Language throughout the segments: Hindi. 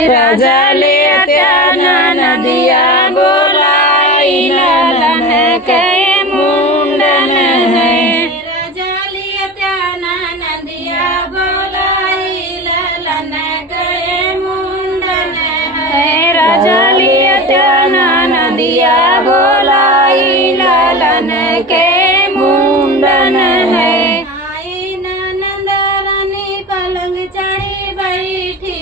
राजा ले त्या नदिया बोलाई लालन के मुंडन है। राजा ले त्या नदिया बोलाई लालन के मुंडन है। राजा ले त्या नदिया बोलाई लालन के मुंडन है। आई ननद रानी पलंग चढ़ी बैठी।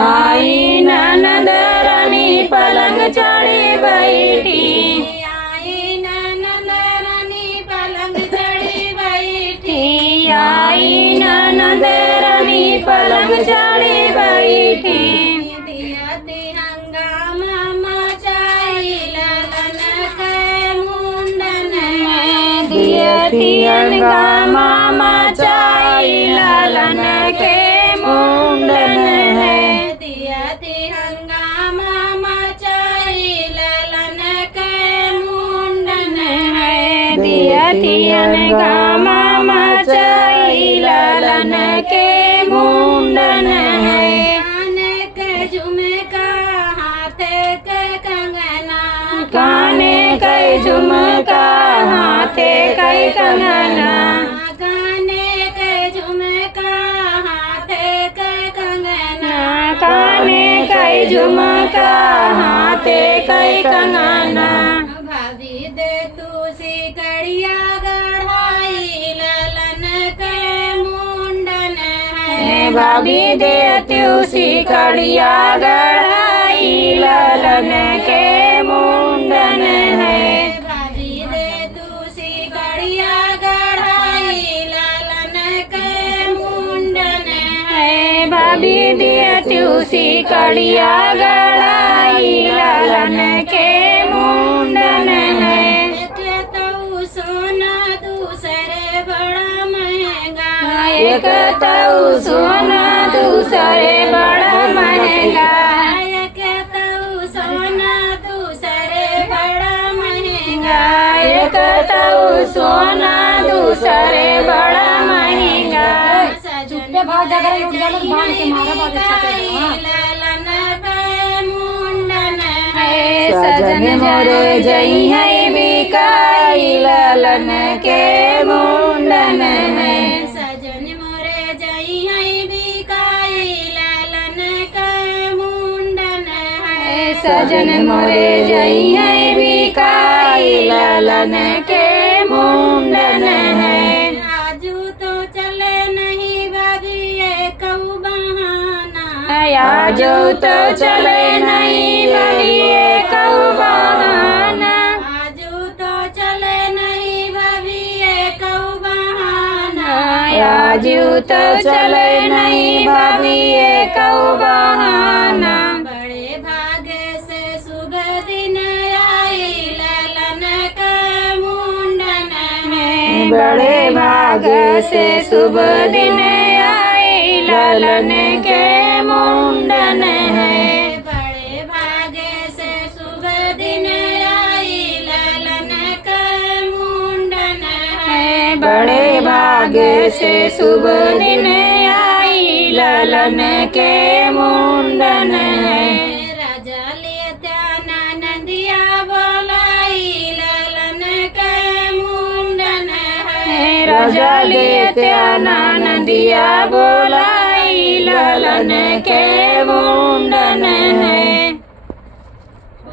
आई ननद रानी पलंग चढ़ी बैठी। आई ननद रानी पलंग चढ़ी बैठी। आई ननद रानी पलंग चढ़ी बैठी। दियती हंगामा मचाई लालन के मुंडन है। दियती हंगामा मचाई लालन के मुंडन है। दियती हंगामा मचाई लालन के मुंडन है। दियती हंगामा मचाई लालन के मुंडन है। काने के झुमका हाथे के कंगना। काने कई झुमका हाथे कई कंगना। काने के झुमका हाथे के कंगना। काने कई झुमका हाथे कई कंगना। भाभी दे तू सिकड़िया गढ़ाई लालन के मुंडन है। भाभी दे तुसी कड़िया गढ़ाई लालन के मुंडन है। भाभी दे तू सिकड़िया गढ़ाई लालन के मुंडन है। भाभी दे तुसी कड़िया गढ़ाई लालन के मुंडन है। एक तो सोना दूसरे बड़ा महंगा। एक तो सोना दूसरे बड़ा महंगा। एक तो सोना दूसरे बड़ा महंगा। एक तो सोना दूसरे बड़ा महंगा। चुप्पे भाव जाकर उठ जालो बांध के मारा बात लालन के मुंडन है। सजन मोरे जई है बिकाई लालन के मुंडन है। सजन मोरे जई है बिकाई लालन के मुंडन है। सजन मोरे जई है बिकाई लालन के मुंडन है। आजू तो चले नहीं भाभी ये कहू बहाना। आजू तो चले नहीं बलिए कहू बहाना। आजू तो चले नहीं भाभी ये कहू बहाना। आजू तो चले नहीं भाभी ये कहू बहाना। बड़े भागे से सुबह दिन आई लालन के मुंडन है। बड़े भाग से शुभ दिन आई लालन के मुंडन है। बड़े भागे से सुबह दिन आई लालन के मुंडन है। बड़े भाग से शुभ दिन आई लालन के मुंडन है। राजा ले त्या नदिया बोलाई लालन के मुंडन है। राजा ले त्या नदिया बोलाई लालन के मुंडन